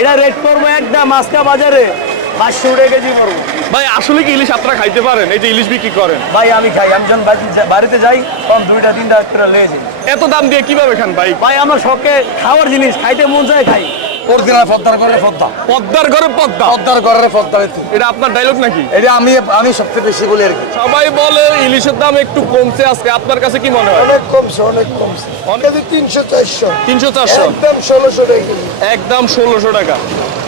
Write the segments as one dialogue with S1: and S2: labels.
S1: এটা রেট করব একদম আজকে বাজারে। পাঁচশো টাকা কেজি পড়ব।
S2: ভাই আসলে কি ইলিশ আপনারা খাইতে পারেন? এই যে ইলিশ বিক্রি করেন।
S1: ভাই আমি খাই। আমি যখন বাড়িতে যাই কম দুইটা তিনটা করে লেগে যাই।
S2: এত দাম দিয়ে কীভাবে খান ভাই?
S1: ভাই আমার শখে খাওয়ার জিনিস খাইতে মন চায় খাই।
S3: অরিজিনাল পদ্মার ঘরের পদ্মা।
S2: পদ্মার ঘরে পদ্মা?
S3: পদ্মার ঘরের পদ্মা
S2: এটা আপনার ডায়লগ নাকি?
S3: এটা আমি আমি সবচেয়ে বেশি বলি আর কি।
S2: সবাই বলে ইলিশের দাম একটু কমছে আজকে। আপনার কাছে কি মনে
S3: হয়? অনেক কমছে অনেক কমছে। তিনশো চারশো। তিনশো চারশো?
S2: একদম ষোলোশো
S3: টাকা একদম ষোলোশো
S2: টাকা।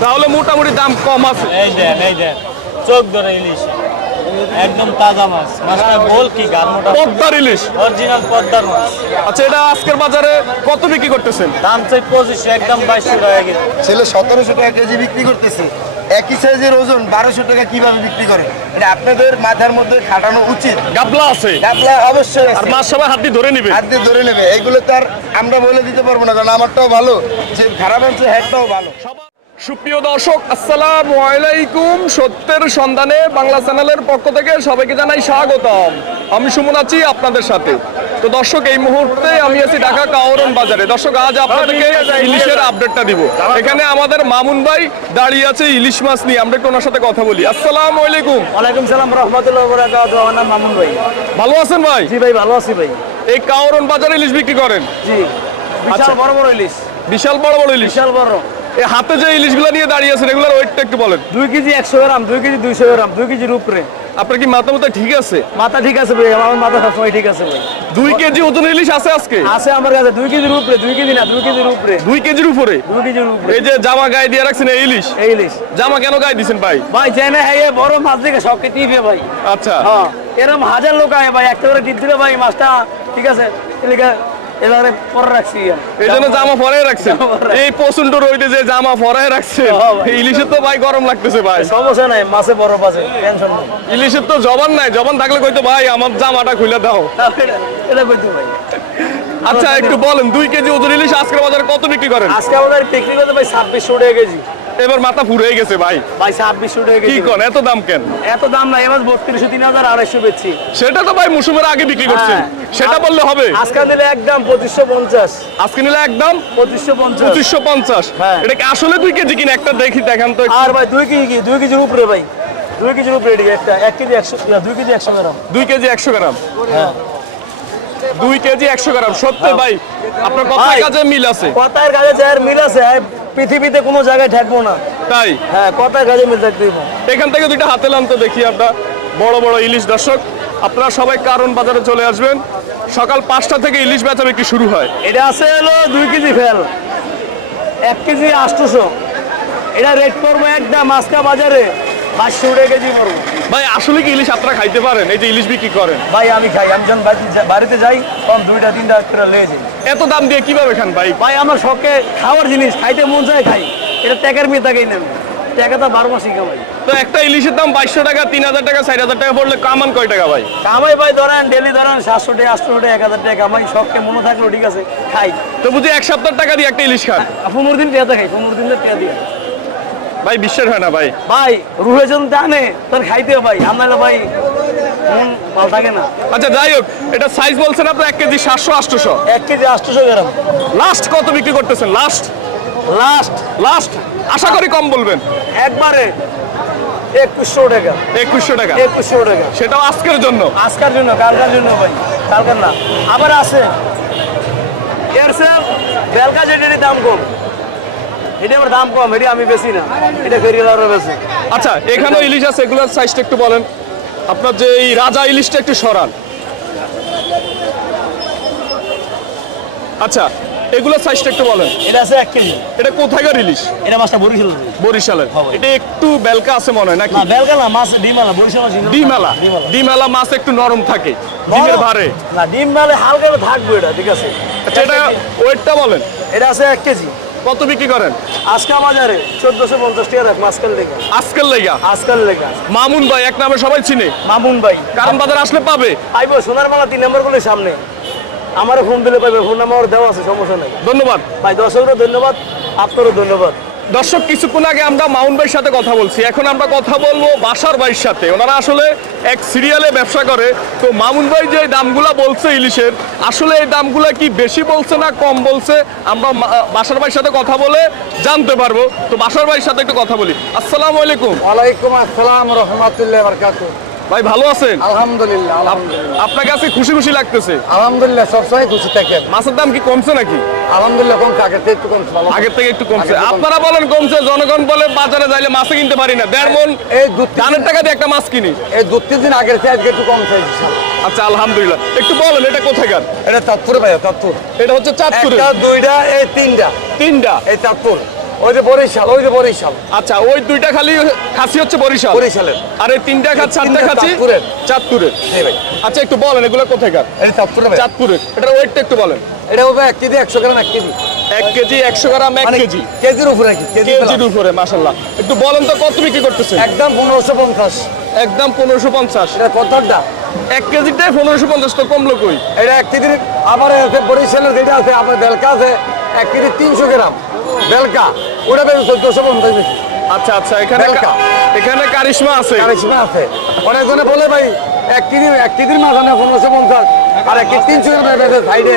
S2: তাহলে মোটামুটি দাম কম আছে।
S1: এই দেন এই দেন। চোখ ধরে ইলিশ।
S3: একদম তাজা মাছ। মাছটা গোল কি গার মোটা। পদ্মার ইলিশ? অরিজিনাল পদ্মার মাছ। আচ্ছা এটা আজকের বাজারে কত বিক্রি করতেছেন? দাম চাই পঁচিশশো
S2: একদম বাইশশো টাকা কেজি।
S3: ছেলে সতেরোশো টাকা কেজি বিক্রি করতেছে। একই সাইজের ওজন বারোশো টাকা কীভাবে বিক্রি করে? এটা
S2: আপনাদের মাথার মধ্যে খাটানো উচিত। গাবলা আছে। গাবলা অবশ্যই আর মাছ সবাই হাত দিয়ে ধরে নিবে। হাত দিয়ে ধরে নেবে। এইগুলো তো আর আমরা বলে দিতে পারব না কারণ আমারটাও ভালো যে খারাপ আছে হ্যাটটাও ভালো। সুপ্রিয় দর্শক আসসালাম আলাইকুম। সত্যের সন্ধানে বাংলা চ্যানেলের পক্ষ থেকে সবাইকে জানাই স্বাগতম। আমি সুমন আছি আপনাদের সাথে। তো
S1: দর্শক এই মুহূর্তে আমি আছি ঢাকা কাওরন বাজারে। দর্শক
S2: আজ আপনাদেরকে
S1: ইলিশের আপডেটটা
S2: দিব। এখানে আমাদের মামুন ভাই
S1: দাঁড়িয়ে আছে ইলিশ মাছ নিয়ে। আমরা একটু ওনার
S2: সাথে কথা বলি। আসসালামু
S1: আলাইকুম। ওয়ালাইকুম সালাম রহমতুল্লাহ আমার নাম মামুন ভাই। ভালো আছেন ভাই? জি ভাই ভালো আছি ভাই। এই কাওরন বাজারে
S2: ইলিশ বিক্রি করেন? জি।
S1: আচ্ছা। বিশাল বড় বড় ইলিশ। বিশাল বড় বড়
S2: ইলিশ। বিশাল বড়। এই হাতে যে
S1: ইলিশগুলো নিয়ে দাঁড়িয়ে আছেন এগুলোর ওয়েটটা একটু বলেন। দুই কেজি একশো
S2: গ্রাম দুই কেজি দুইশো গ্রাম দুই কেজির উপরে। আপনার কি মাথা মাথা ঠিক আছে? মাথা ঠিক আছে ভাই আমার মাথা
S1: সবসময় ঠিক আছে ভাই। দুই কেজি ওজন ইলিশ আছে আজকে? আছে আমার কাছে দুই কেজির উপরে দুই কেজি না দুই কেজির উপরে। দুই কেজির উপরে? দুই কেজির উপরে। এই যে জামা গায়ে দিয়ে রাখছেন এই ইলিশ? এই ইলিশ। জামা
S2: কেন গায়ে দিছেন ভাই? ভাই চেনে হ্যাঁ বড় মাছ দেখে সবকে টিপে ভাই। আচ্ছা। হ্যাঁ এরকম হাজার লোক আয় ভাই একটা
S1: করে টিপ দিলে ভাই মাছটা ঠিক
S2: আছে এবারে পরে রাখছি এই জন্য জামা রাখছে। এই প্রচণ্ড যে জামা রাখছে হ্যাঁ ইলিশের তো ভাই গরম লাগতেছে ভাই। সমস্যা নাই
S1: মাছে বরফ আছে টেনশন ইলিশের তো জবান
S2: নাই জবান থাকলে কইতো ভাই আমার
S1: জামাটা খুলে দাও। এটা- কইতো ভাই। আচ্ছা একটু বলেন দুই কেজি
S2: ওজন ইলিশ আজকের বাজারে কত বিক্রি করেন? আজকে আমাদের পিকনিক হতে ভাই
S1: ছাব্বিশশো টাকা কেজি। এবার মাথা ফুরে
S2: গেছে ভাই। ভাই ছাব্বিশশো টাকা কি কন এত দাম কেন? এত দাম না এবার বত্রিশশো তিন হাজার আড়াইশো বেচছি।
S1: সেটা তো ভাই মৌসুমের আগে বিক্রি করছেন হ্যাঁ। সেটা বললে হবে। আজকে দিলে একদম পঁচিশশো পঞ্চাশ।
S2: আজকে নিলে একদম
S1: পঁচিশশো পঞ্চাশ।
S2: পঁচিশশো পঞ্চাশ। হ্যাঁ। এটা কি আসলে দুই কেজি কিনা? একটা দেখি দেখান তো আর ভাই দুই কেজি কি?
S1: দুই কেজির উপরে ভাই। দুই কেজির উপরে একটা এক কেজি একশো না, দুই কেজি একশো গ্রাম। দুই কেজি একশো গ্রাম। হ্যাঁ।
S2: দুই কেজি একশো গ্রাম। সত্যি ভাই আপনার কথার। কাছে মিল আছে। কথার কাজে যার মিল আছে পৃথিবীতে কোনো জায়গায় ঠেকবো না।
S1: তাই? হ্যাঁ কথার কাজে মিল থাকতে এখান থেকে দুইটা হাতে লাম তো দেখি আমরা। বড় বড় ইলিশ দর্শক আপনারা সবাই কারণ বাজারে চলে আসবেন। সকাল
S2: পাঁচটা থেকে ইলিশ বেচা বিক্রি শুরু হয়। এটা আছে হলো দুই
S1: কেজি ফেল। এক কেজি আটশোশো
S2: এটা রেট করব একদম আজকা
S1: বাজারে। পাঁচশো কেজি পড়ব ভাই আসলে কি ইলিশ আপনারা খাইতে পারেন? এই যে ইলিশ বিক্রি করেন। ভাই আমি খাই। আমি
S2: যখন বাড়িতে যাই তখন দুইটা তিনটা করে লেগে যাই এত দাম দিয়ে
S1: কীভাবে খান ভাই? ভাই আমার শখে খাওয়ার জিনিস খাইতে মন চায় খাই। এটা ট্যাকের মেয়ে তাকেই নেন
S2: টাকা তো বারো মাসই কামাই। তো একটা
S1: ইলিশের দাম বাইশশো টাকা তিন হাজার টাকা চার হাজার টাকা
S2: পড়লে কামান কয় টাকা ভাই? কামাই ভাই
S1: ধরেন ডেলি ধরেন সাতশো টাকা আটশো টাকা এক হাজার টাকা কামাই। শখকে মনে থাকল
S2: ঠিক আছে খাই। তো বুঝি এক সপ্তাহ টাকা দিয়ে একটা ইলিশ খান? পনেরো দিন টেয়াতে খাই পনেরো দিন টেয়া দিয়ে ভাই বিশ্বাস হয় না ভাই। ভাই রুহে যখন
S1: জানে তোর খাইতে
S2: ভাই। আমার ভাই মন
S1: ভালো থাকে না। আচ্ছা যাই হোক এটা সাইজ বলছেন আপনার এক কেজি সাতশো আটশোশো? এক
S2: কেজি আটশোশো গ্রাম।
S1: লাস্ট কত বিক্রি করতেছেন? লাস্ট লাস্ট লাস্ট আশা করি কম বলবেন। একবারে একুশশো টাকা। একুশশো টাকা। একুশশো টাকা। সেটাও আজকের জন্য? আজকার জন্য
S2: কালকার জন্য ভাই। কালকার না। আবার আছে। এর বেলকা যেটারই দাম কম।
S1: এটা আমার দাম কম এটা আমি বেশি না। এটা ফেরিয়ালারও বেশি আচ্ছা এখানেও ইলিশ আছে
S2: এগুলোর সাইজটা একটু বলেন। আপনার যে এই রাজা ইলিশটা একটু সরান। আচ্ছা এগুলোর সাইজটা একটু বলেন। এটা আছে এক
S1: কেজি। এটা কোথাকার ইলিশ? এটা মাছটা বরিশাল
S2: বরিশালের। হ্যাঁ এটা একটু
S1: বেলকা আছে মনে হয় নাকি? না
S2: বেলকা না মাছ ডিমালা
S1: বরিশাল ডিমেলা ডিমালা মাছ একটু নরম থাকে ডিমের ভারে। না ডিম
S2: মালে হালকা থাকবে এটা ঠিক আছে। আচ্ছা এটা ওয়েটটা বলেন।
S1: এটা আছে এক কেজি। কত বিক্রি করেন? আজকে বাজারে চোদ্দশো পঞ্চাশ টাকা রাখ আজকাল লেখা আজকাল লেগা? আজকাল লেখা মামুন ভাই এক নামে
S2: সবাই চিনে। মামুন ভাই। কারণ বাজার আসলে পাবে। আইব সোনার মালা তিন নম্বরগুলো সামনে। আমারও ফোন দিলে পাইবে ফোন নাম্বার দেওয়া আছে সমস্যা নেই। ধন্যবাদ। ভাই দর্শকরও ধন্যবাদ আপনারও ধন্যবাদ। দর্শক, কিছুক্ষণ আগে আমরা মাউন্ট ভাইয়ের সাথে কথা বলছি। এখন আমরা কথা বলব বাসার ভাইয়ের সাথে। ওনারা আসলে এক সিরিয়ালে ব্যবসা করে। তো মামুন ভাই
S3: যে দামগুলা বলছে ইলিশের, আসলে এই দামগুলা
S2: কি বেশি বলছে
S3: না কম বলছে?
S2: আমরা বাসার ভাইয়ের সাথে কথা
S3: বলে জানতে পারব। তো
S2: বাসার ভাইয়ের সাথে একটু কথা বলি।
S3: আসসালামু আলাইকুম। ওয়ালাইকুম
S2: আসসালাম রহমতুল্লাহ ভাই ভালো আছেন? আলহামদুলিল্লাহ আপ- আলহামদুলিল্লাহ। আপনাকে আজকে খুশি খুশি লাগতেছে। আলহামদুলিল্লাহ সবসময়
S3: খুশি থাকেন। মাছের দাম কি কমছে নাকি?
S2: আলহামদুলিল্লাহ কোন কাকে একটু কম ভালো। আগের থেকে একটু কমছে। আগের থেকে
S3: কমছে। আপনারা বলেন কমছে জনগণ
S2: বলে বাজারে যাইলে
S3: মাছ কিনতে পারি না। দেড় মন এই দু ধানের টাকা দিয়ে একটা মাছ কিনি। এই দু তিন দিন আগের থেকে আজকে
S2: একটু কম চাইছি আচ্ছা আলহামদুলিল্লাহ। একটু বলেন এটা কোথাকার এটা চাঁদপুরে ভাইয়া চাঁদপুর।
S3: এটা হচ্ছে চাঁদপুরে।
S2: একটা দুইটা এই তিনটা।
S3: তিনটা? এই চাঁদপুর।
S2: ওই যে বরিশাল ওই যে
S3: বরিশাল। আচ্ছা ওই দুইটা খালি
S2: খাসি হচ্ছে বরিশাল? বরিশালের আর
S3: এই তিনটা খাত চারটা
S2: খাসি? চাঁদপুরের। চাঁদপুরের। জি ভাই। আচ্ছা একটু বলেন এগুলো
S3: কোথাকার? এটা চাঁদপুরে ভাই। চাঁদপুরের।
S2: এটার ওয়েটটা একটু বলেন।
S3: এটা হবে এক কেজি
S2: একশো গ্রাম এক কেজি। এক কেজি একশো গ্রাম এক
S3: মানে কেজি? কেজির উপরে কি কেজি কেজির উপরে মাসাল্লাহ একটু বলেন তো কত বিক্রি করতেছে একদম পনেরোশো পঞ্চাশ। একদম পনেরোশো পঞ্চাশ। এটা কতটা? এক কেজিটাই পনেরোশো পঞ্চাশ তো কমলো কই? এটা এক কেজির আবার বরিশালের যেটা আছে আপনার বেলকা আছে এক কেজি তিনশো গ্রাম। বেলকা। ওটা বেশ চোদ্দশো পঞ্চাশ বেশি। আচ্ছা আচ্ছা এখানে বেলকা। এখানে কারিশমা আছে। কারিশমা আছে। অনেকজনে বলে ভাই এক কেজি এক কেজির মাছ আনে পনেরোশো পঞ্চাশ আর এক কেজি তিনশো গ্রাম বেঁধে সাইডে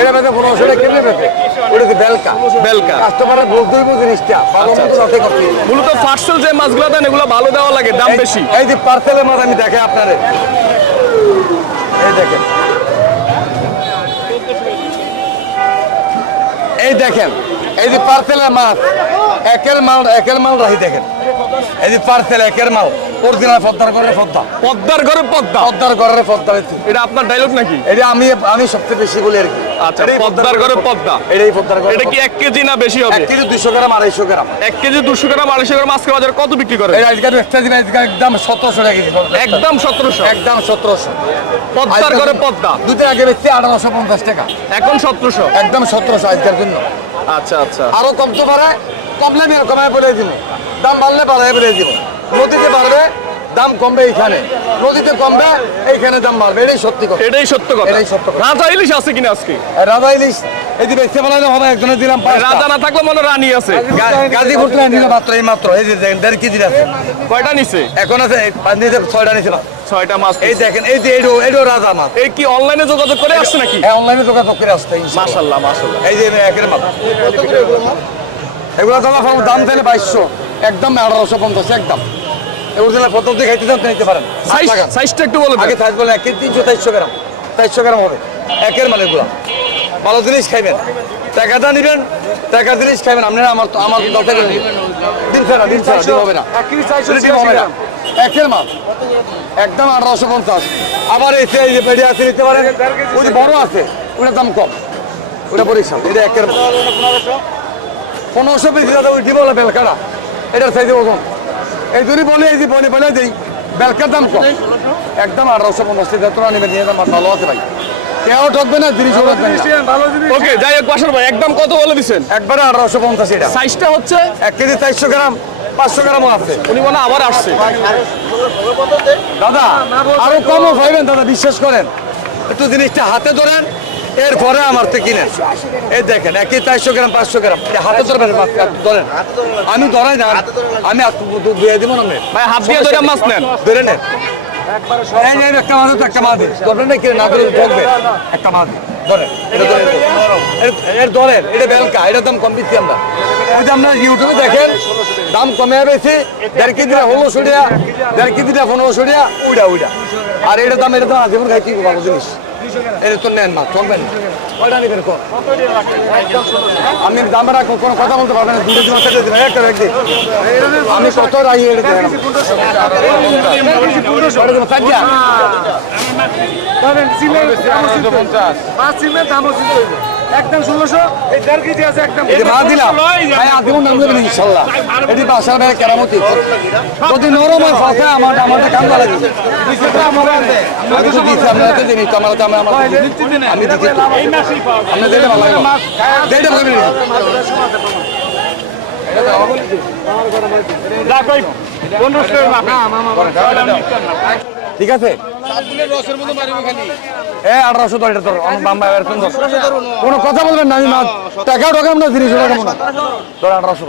S3: এটা বেঁধে পনেরোশো টাকা কেমনি বেঁধে। ওটা কি বেলকা? বেলকা। কাস্টমারের বুঝতে হইব জিনিসটা। ভালো আচ্ছা, মতো যাতে করতে মূলত পার্সেল যে মাছগুলো দেন এগুলো ভালো দেওয়া লাগে দাম বেশি। এই যে পার্সেলের মাছ আমি দেখে আপনারে। এই দেখেন। এই দেখেন। এই যে পার্সেলের মাছ একের মাল একের মাল রাহি দেখেন। এই যে পার্সেল একের মাল অরিজিনাল পদ্মার করে পদ্মা। পদ্মার ঘরে পদ্মা? পদ্মার ঘরের পদ্মা এটা আপনার ডায়লগ নাকি? এটা আমি আমি সবচেয়ে বেশি বলি আর কি। আচ্ছা এটাই পদ্মার ঘরে পদ্মা। এটাই পদ্মার ঘরে এটা কি এক কেজি না বেশি এক কেজি দুশো গ্রাম আড়াইশো গ্রাম। এক কেজি দুশো গ্রাম আড়াইশো গ্রাম আজকে বাজারে কত বিক্রি করে এই আজকাল একটা দিন আজকাল একদম সতেরোশো টাকা একদম সতেরোশো? একদম সতেরোশো। পদ্মার ঘরে পদ্মা? দুদিন আগে বেচছি আঠারোশো পঞ্চাশ টাকা। এখন সতেরোশো? একদম সতেরোশো আজকের জন্য। আচ্ছা আচ্ছা। আরও কমতে পারে কমলে কমায় বলে দিব। দাম বাড়লে বাড়ায় বলে দিব। নদীতে বাড়বে দাম কমবে এইখানে। নদীতে কমবে এইখানে দাম বাড়বে। এটাই সত্যি কথা। এটাই সত্য কথা। এটাই সত্য কথা। রাজা ইলিশ আছে কিনা আজকে? রাজা ইলিশ এই যে বেচতে বলা হবে একজনের দিলাম রাজা না থাকলে মনে রানী আছে। নিল মাত্র এই মাত্র। এই যে দেড় কেজি আছে। কয়টা নিছে? এখন আছে ছয়টা নিছে। ছয়টা মাছ এই দেখেন এই যে এইটো এইটো রাজা মাছ। এই কি অনলাইনে যোগাযোগ করে আসছে নাকি? অনলাইনে যোগাযোগ করে এই যে একের মাছ। এগুলো দাদা ফার্ম দাম বাইশশো। একদম আঠারোশো পঞ্চাশ একদম। অরিজিনাল পদ্ধতি খাইতে চান নিতে পারেন। সাইজ সাইজটা একটু আগে সাইজ বলে এক তিনশো চারশো গ্রাম। গ্রাম হবে। একের এগুলো ভালো জিনিস খাইবেন। টাকাটা নিবেন টাকা জিনিস খাইবেন। আপনারা আমার আমার দিন। দিন ছাড়া দিন ছাড়া দিন হবে না। হবে একের মাল। একদম আঠারোশো পঞ্চাশ। আবার এই যে- এই যে বেড়ে আছে নিতে পারেন। ওই যে বড় আছে ওটার দাম কম। ওটা বরিশাল। এটা একের পনেরোশো বেশি দাদা ওই ডিবলা বেলকাটা এটার সাইজে ওজন এই যদি বলে এই যে বলে বলে দিই বেলকার দাম কম একদম আঠারোশো পঞ্চাশ টাকা তোরা নেবে নিয়ে ভালো আছে ভাই কেউ ঠকবে না জিনিস ওকে যাই হোক বাসার ভাই একদম কত বলে দিছেন একবারে আঠারোশো পঞ্চাশ এটা সাইজটা হচ্ছে এক কেজি চারশো গ্রাম পাঁচশো গ্রামও আছে উনি মনে হয় আবার আসছে দাদা আরও কমও পাইবেন দাদা বিশ্বাস করেন একটু জিনিসটা হাতে ধরেন এরপরে আমার থেকে কিনেন। এই দেখেন একই চারশো গ্রাম পাঁচশো গ্রাম। হাতে ধরবেন ধরেন। আমি ধরাই না আমি হাত দু- ধুয়ে দিব না ভাই হাত দিয়ে ধরে মাছ নেন। ধরে নেন। এই একটা মাছ একটা মাছ ধরবেন না কিনে না ধরে ঠকবে। একটা মাছ ধরেন। এটা ধরেন। এর- এর ধরেন এটা বেলকা এটার দাম কম দিচ্ছি আমরা। ওই যে আপনারা ইউটিউবে দেখেন দাম কমে বেশি দেড় কেজিটা ষোলোশো টাকা দেড় কেজিটা পনেরোশো টাকা উইডা উইডা। আর এটার দাম এটার দাম আজীবন খাই কি ভালো জিনিস? এটা তো নেন না চলবেন। কয়টা নেবেন আমি দাম রাখব কোনো কথা বলতে পারবেন না দুটো দিন থেকে দিবেন একটা ব্যক্তি আমি কত রাই এটা কয়টা দেবো? চারটা? এই যে ভাড়া দিলাম ভাই আজীবন নাম দেবেন ইনশাল্লাহ এটি বাসার ভাই কেরামতি যদি নরম হয় ফাঁসে আমার আমার কাম ভালো লাগে আমি তো দিচ্ছি আপনারা তো তো আমার তো আমার আমি দিচ্ছি আপনি যেটা ভালো লাগে যেটা ভালো লাগে ঠিক আছে? এ, আঠারোশো কোন কোনো কথা বলবেন না, আমি টাকা ঢোকাম না জিনিস ঢোকাম না। তোর আঠারোশো।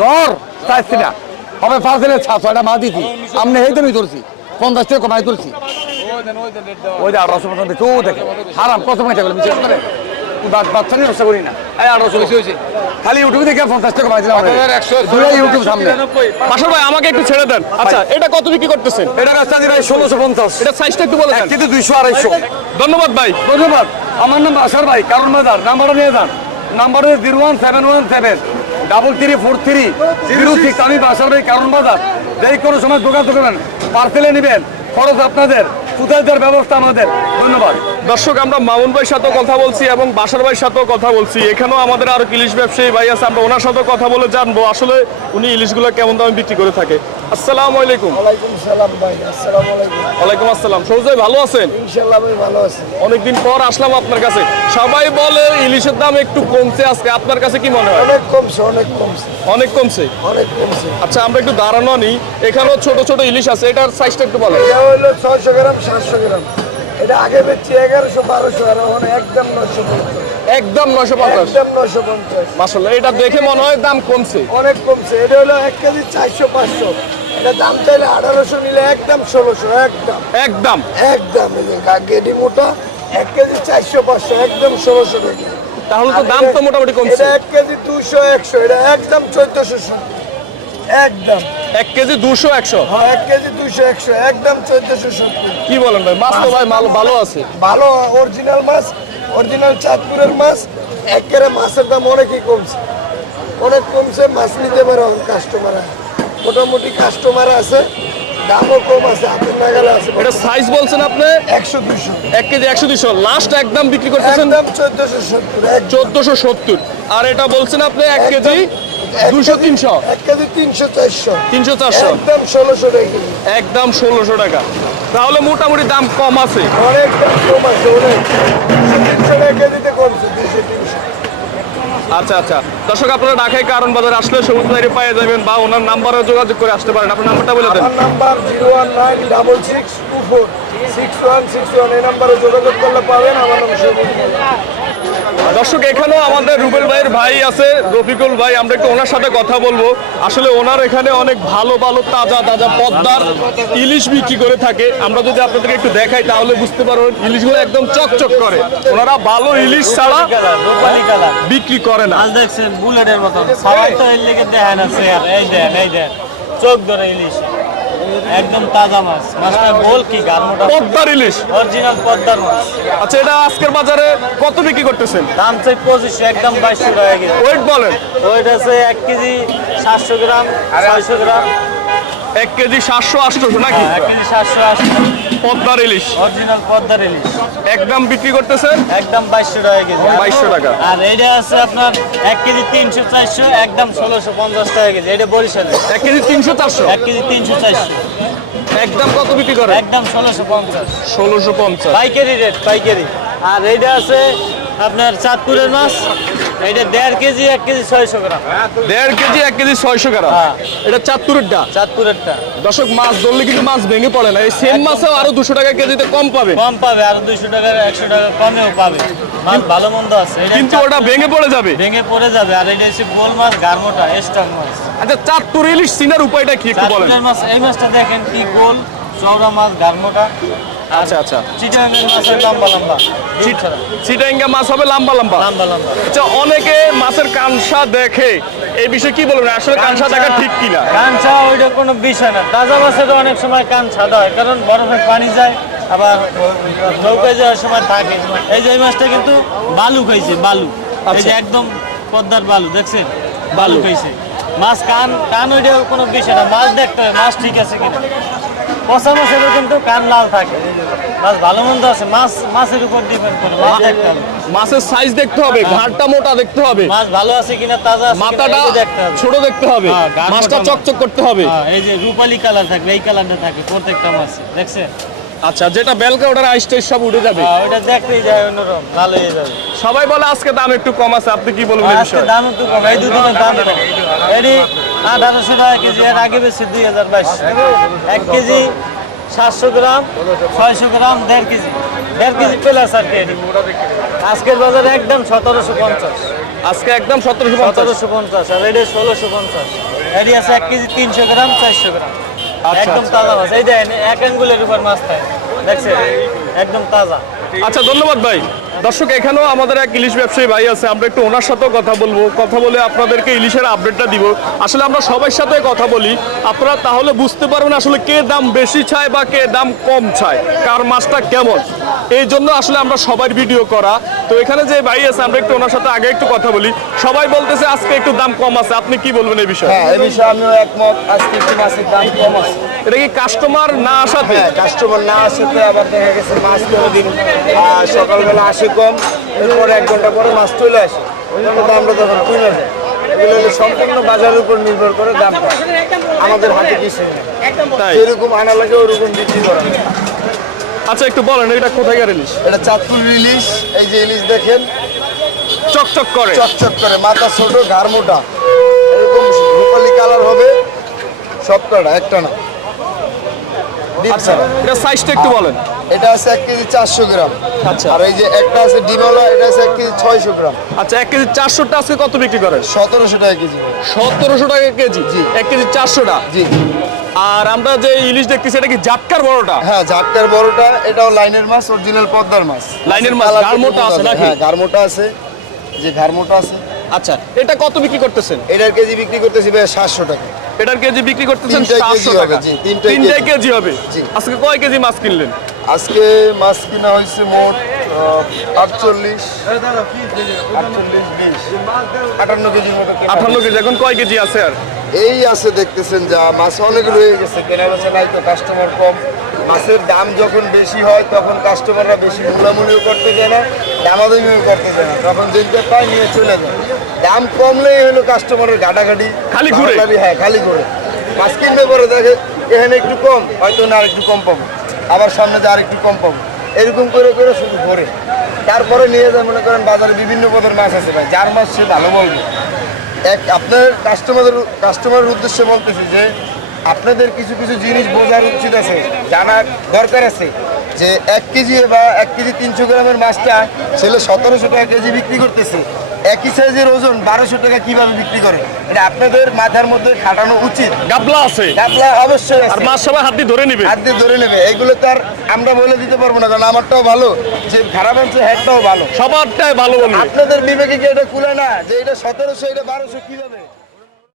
S3: ধর, চাইছি না। হবে পার্সেলে ছাড়ছো এটা মা দিছি। আপনি এই জন্যই ধরছি। পঞ্চাশ টাকা কমাই তুলছি ওই যে আঠারোশো পর্যন্ত ও দেখে। হারাম, কত করে বাচ্চা নিয়ে ব্যবসা করি না। এই আঠারোশো বেশি হয়েছে। খালি ইউটিউবে দেখে পঞ্চাশ টাকা ইউটিউব সামনে। ভাই আমাকে একটু ছেড়ে দেন। আচ্ছা এটা কত বিক্রি করতেছেন? এটা রাস্তা ভাই ষোলোশো পঞ্চাশ। এটা সাইজটা একটু বলে কিন্তু দুইশো আড়াইশো। ধন্যবাদ ভাই। ধন্যবাদ। আমার নাম আশার ভাই কারণ বাজার। নাম্বারটা নিয়ে যান। Number zero one seven one seven. Double three four three. Zero six. আমি বাসার ভাই কারণ বাজার। যেই কোনো সময় যোগাযোগ করবেন পার্সেলে নেবেন। খরচ আপনাদের। কোথায় দেওয়ার ব্যবস্থা আমাদের। ধন্যবাদ। দর্শক আমরা মামুন ভাইয়ের সাথেও কথা বলছি এবং বাসার ভাইয়ের সাথেও কথা বলছি। এখানেও আমাদের আরও ইলিশ ব্যবসায়ী ভাই আছে আমরা ওনার সাথেও কথা বলে জানব। আসলে উনি ইলিশগুলো কেমন দামে বিক্রি করে থাকে। আসসালামু আলাইকুম। ওয়ালাইকুম আসসালামু ভাই ভালো আছেন? অনেকদিন পর আসলাম আপনার কাছে। সবাই বলে ইলিশের দাম একটু কমছে আজকে। আপনার কাছে কি মনে হয়? অনেক কমছে অনেক কমছে। অনেক কমছে? অনেক কমছে। আচ্ছা আমরা একটু দাঁড়ানো নিই এখানেও ছোট ছোট ইলিশ আছে। এটার সাইজটা একটু এটা হলো ছয়শো গ্রাম সাতশো গ্রাম। এটা আগে বেচছি এগারোশো বারোশো আর এখন একদম নশো একদম নয়শো পঞ্চাশ। একদম নশো পঞ্চাশ। মাসাল্লাহ এটা দেখে মনে হয় দাম কমছে। অনেক কমছে। এটা হলো এক কেজি চারশো পাঁচশো। এটা দাম চাইলে আঠারোশো নিলে একদম ষোলোশো একদম। একদম। একদম গেডি মোটা এক কেজি চারশো পাঁচশো একদম ষোলোশো টাকা তাহলে তো দাম তো মোটামুটি কমছে। এক কেজি দুশো একশো এটা একদম চোদ্দশো একদম। এক কেজি দুশো একশো? হ্যাঁ এক কেজি দুশো একশো একদম চোদ্দশো সত্তর। কি বলেন ভাই মাছ তো ভাই মাল ভালো আছে। ভালো অরিজিনাল মাছ অরিজিনাল চাঁদপুরের মাছ। একেবারে মাছের দাম অনেকই কমছে। অনেক কমছে মাছ নিতে পারে কাস্টমার মোটামুটি কাস্টমার আছে দামও কম আছে হাতের নাগালে আছে। এটা সাইজ বলছেন আপনি? একশো দুশো। এক কেজি একশো দুশো। লাস্ট একদম বিক্রি করতেছেন? একদম চোদ্দশো সত্তর চোদ্দশো সত্তর। আর এটা বলছেন আপনি এক কেজি? দুশো তিনশো। এক কেজি তিনশো চারশো। তিনশো চারশো। একদম ষোলোশো টাকা একদম ষোলোশো টাকা। তাহলে মোটামুটি দাম কম আছে। অনেক দাম কম আছে অনেক। তিনশো টাকা কেজিতে কমছে দুশো তিনশো। আচ্ছা আচ্ছা। দর্শক আপনারা ঢাকায় কারণ বাজার আসলে সবুজ বাইরে পেয়ে যাবেন বা ওনার নাম্বারে যোগাযোগ করে আসতে পারেন। আপনার নাম্বারটা বলে দেন। Number zero one nine double six two four six one six one. এই নাম্বারে যোগাযোগ করলে পাবেন। আমার নাম সবুজ দর্শক এখানেও আমাদের রুবেল ভাইয়ের ভাই আছে, রফিকুল ভাই। আমরা একটু ওনার সাথে কথা বলব। আসলে ওনার এখানে অনেক ভালো ভালো, তাজা তাজা পদ্মার ইলিশ বিক্রি করে থাকে। আমরা যদি আপনাদেরকে একটু দেখাই, তাহলে বুঝতে পারবেন, ইলিশগুলো একদম চকচক করে। ওনারা ভালো ইলিশ ছাড়া বিক্রি করে না। দেখছেন বুলেটের মতন। সবাই দেখেন চোখ ধরে ইলিশ। একদম তাজা মাছ। মাছটা গোল কি গারমোটা পদ্মার ইলিশ। অরিজিনাল পদ্মার মাছ। আচ্ছা এটা আজকের বাজারে কত বিক্রি করতেছেন? দাম চাই পঁচিশশো একদম বাইশশো টাকা কেজি। ওয়েট বলেন। ওয়েট আছে এক কেজি সাতশো গ্রাম ছয়শো গ্রাম। এক কেজি সাতশো আটশোশো নাকি? এক কেজি সাতশো আশি। পদ্মার ইলিশ। অরিজিনাল পদ্মার ইলিশ। একদম বিক্রি করতেছেন? একদম বাইশশো টাকা কেজি। বাইশশো টাকা। আর এইটা আছে আপনার এক কেজি তিনশো চারশো একদম ষোলোশো পঞ্চাশ টাকা কেজি। এটা বরিশালে এক কেজি তিনশো চারশো? এক কেজি তিনশো চারশো। একদম কত বিক্রি করে একদম ষোলোশো পঞ্চাশ। ষোলোশো পঞ্চাশ। পাইকারি রেট পাইকারি। আর এইটা আছে আপনার চাঁদপুরের মাছ। এইটা দেড় কেজি এক কেজি ছয়শো গ্রাম। দেড় কেজি এক কেজি ছয়শো গ্রাম। হ্যাঁ। এটা চাঁদপুরেরটা? চাঁদপুরেরটা। দর্শক মাছ ধরলে কিন্তু মাছ ভেঙে পড়ে না। এই সেম মাছেও আরও দুশো টাকা কেজিতে কম পাবে। কম পাবে আর টাকা একশো টাকা কমেও পাবে। মাছ ভালো মন্দ আছে। কিন্তু ওটা ভেঙে পড়ে যাবে। ভেঙে পড়ে যাবে। আর এটা হচ্ছে গোল মাছ গারমোটা স্টক মাছ। আচ্ছা চাঁদপুর ইলিশ চিনার উপায়টা কি একটু বলেন। মাছ এই মাছটা দেখেন কি গোল চওড়া মাছ গারমোটা আচ্ছা আচ্ছা। চিটাঙ্গের মাছ হয় লম্বা লম্বা। চিটাঙ্গা মাছ হবে লম্বা লম্বা। লম্বা লম্বা। আচ্ছা অনেকে মাছের কানসা দেখে। এই বিষয়ে কি বলবেন? আসলে কানসা দেখা ঠিক কিনা? কাঞ্চা ওইটা কোনো বিষয় না। তাজা মাছেরও অনেক সময় কান সাদা হয় কারণ বরফে পানি যায় আবার নৌকায় যাওয়ার সময় থাকে। এই যে মাছটা কিন্তু বালু খাইছে বালু। এই যে একদম পদ্মার বালু দেখছেন? বালু। খাইছে। মাছ কান কান ওইটা কোনো বিষয় না। মাছ দেখতে হবে মাছ ঠিক আছে কিনা? পচা মাছেরও কিন্তু কান লাল থাকে। মাছ ভালো মন্দ আছে মাছ মাছের উপর ডিপেন্ড করে মাছ দেখতে হবে। মাছের সাইজ দেখতে হবে ঘাটটা মোটা দেখতে হবে। মাছ ভালো আছে কিনা তাজা আছে মাথাটা দেখতে হবে। ছোট দেখতে হবে হ্যাঁ, মাছটা চকচক করতে হবে। হ্যাঁ, এই যে রূপালি কালার থাকবে এই কালারটা থাকে প্রত্যেকটা মাছ দেখছেন? আচ্ছা যেটা বেলকা ওটার আইস টাইস সব উঠে যাবে। হ্যাঁ, ওইটা দেখতেই যায় অন্যরকম ভালো হয়ে যাবে। সবাই বলে আজকে দাম একটু কম আছে আপনি কি বলবেন আজকে দাম একটু কম এই দুদিনের দাম এটি আঠারোশো টাকা কেজি এর আগে বেশি দুই হাজার বাইশ। এক কেজি সাতশো গ্রাম ছয়শো গ্রাম দেড় কেজি। দেড় কেজি প্লাস আর কি আজকের বাজারে একদম সতেরোশো পঞ্চাশ। আজকে একদম সতেরোশো সতেরোশো পঞ্চাশ আর এটা ষোলোশো পঞ্চাশ। এটি আছে এক কেজি তিনশো গ্রাম চারশো গ্রাম। আচ্ছা, একদম আচ্ছা। তাজা মাছ। এই দেখেন এক আঙ্গুলের উপর মাছ থাকে। দেখছেন? একদম তাজা। আচ্ছা ধন্যবাদ ভাই। দর্শক এখানেও আমাদের এক ইলিশ ব্যবসায়ী ভাই আছে আমরা একটু ওনার সাথেও কথা বলব। কথা বলে আপনাদেরকে ইলিশের আপডেটটা দিব। আসলে আমরা সবার সাথে কথা বলি। আপনারা তাহলে বুঝতে পারবেন আসলে কে দাম বেশি চায় বা কে দাম কম চায় কার মাছটা কেমন। এই জন্য আসলে আমরা সবার ভিডিও করা। তো এখানে যে ভাই আছে আমরা একটু ওনার সাথে আগে একটু কথা বলি। সবাই বলতেছে আজকে একটু দাম কম আছে। আপনি কি বলবেন এই বিষয়ে? হ্যাঁ এই বিষয়ে আমিও একমত। আজকে একটু মাছের দাম কম আছে। এটা কি কাস্টমার না আসাতে? হ্যাঁ কাস্টমার না আসাতে আবার দেখা গেছে মাছ কোনোদিন সকালবেলা আসে কম এরপরে এক ঘণ্টা পরে মাছ চলে আসে। দামটা তখন কমে যায় এগুলো সম্পূর্ণ বাজারের উপর নির্ভর করে দামটা আমাদের হাতে কিছু যেরকম আনা লাগে ওরকম বিক্রি করা আচ্ছা একটু বলেন এটা কোথায় ইলিশ? এটা চাঁদপুর ইলিশ। এই যে ইলিশ দেখেন চকচক করে। চকচক করে মাথা ছোট ঘাড় মোটা। এরকম রূপালি কালার হবে সব কটা একটা না। আচ্ছা এটা সাইজটা একটু বলেন। এটা আছে এক কেজি চারশো গ্রাম। আচ্ছা। আর এই যে একটা আছে ডিমওয়ালা এটা আছে এক কেজি ছয়শো গ্রাম। আচ্ছা এক কেজি চারশোটা আজকে কত বিক্রি করেন সতেরোশো টাকা কেজি। সতেরোশো টাকা কেজি? জি। এক কেজি চারশোটা? জি আর আমরা যে ইলিশ দেখতেছি এটা কি জাটকার বড়টা? হ্যাঁ ঝাটকার বড়টা এটাও লাইনের মাছ অরিজিনাল পদ্মার মাছ। লাইনের মাছ, থেকে আছে নাকি? হ্যাঁ গারমোটা আছে যে ঘাড়মোটা আছে। আচ্ছা এটা কত বিক্রি করতেছেন? এটার কেজি বিক্রি করতেছি ভাই সাতশো টাকা। এটার কেজি বিক্রি করতেছেন সাতশো টাকা। জি, তিনটাই কেজি। হবে। আজকে কয় কেজি মাছ কিনলেন? আজকে মাছ কিনা হয়েছে মোট আটচল্লিশ আটচল্লিশ বিশ। আটান্ন কেজির মতো কেজি এখন কয় কেজি আছে আর? এই আছে দেখতেছেন যা মাছ অনেক রয়ে গেছে কেনা বেচা নাই তো কাস্টমার কম। মাছের দাম যখন বেশি হয় তখন কাস্টমাররা বেশি মূলামূলিও করতে চায় না দামাদামিও করতে চায় না। তখন যেটা পায় নিয়ে চলে যায়। দাম কমলেই হলো কাস্টমারের ঘাটাঘাটি। খালি ঘুরে। হ্যাঁ খালি ঘুরে। মাছ কিনতে পরে দেখে এখানে একটু কম হয়তো না আরেকটু কম পাবো। আবার সামনে যে আর একটু কম পাবো। এরকম করে করে শুধু ঘুরে। তারপরে নিয়ে যায় মনে করেন বাজারে বিভিন্ন পদের মাছ আছে ভাই যার মাছ সে ভালো বলবে। এক আপনার কাস্টমারের কাস্টমারের উদ্দেশ্যে বলতেছি যে আপনাদের কিছু কিছু জিনিস বোঝার উচিত আছে জানার দরকার আছে। যে এক কেজি বা এক কেজি তিনশো গ্রামের মাছটা ছেলে সতেরোশো টাকা কেজি বিক্রি করতেছে। একই সাইজের ওজন বারোশো টাকা কীভাবে বিক্রি করে? এটা আপনাদের মাথার মধ্যে খাটানো উচিত। গাবলা আছে। গাবলা অবশ্যই আর মাছ সবাই হাত দিয়ে ধরে নেবে। হাত দিয়ে ধরে নেবে। এগুলো তো আর আমরা বলে দিতে পারব না কারণ আমারটাও ভালো। যে খারাপ আছে হ্যাডটাও ভালো। সবারটাই ভালো আপনাদের বিবেকে কি এটা খুলে না? যে এটা সতেরোশো এটা বারোশো কীভাবে?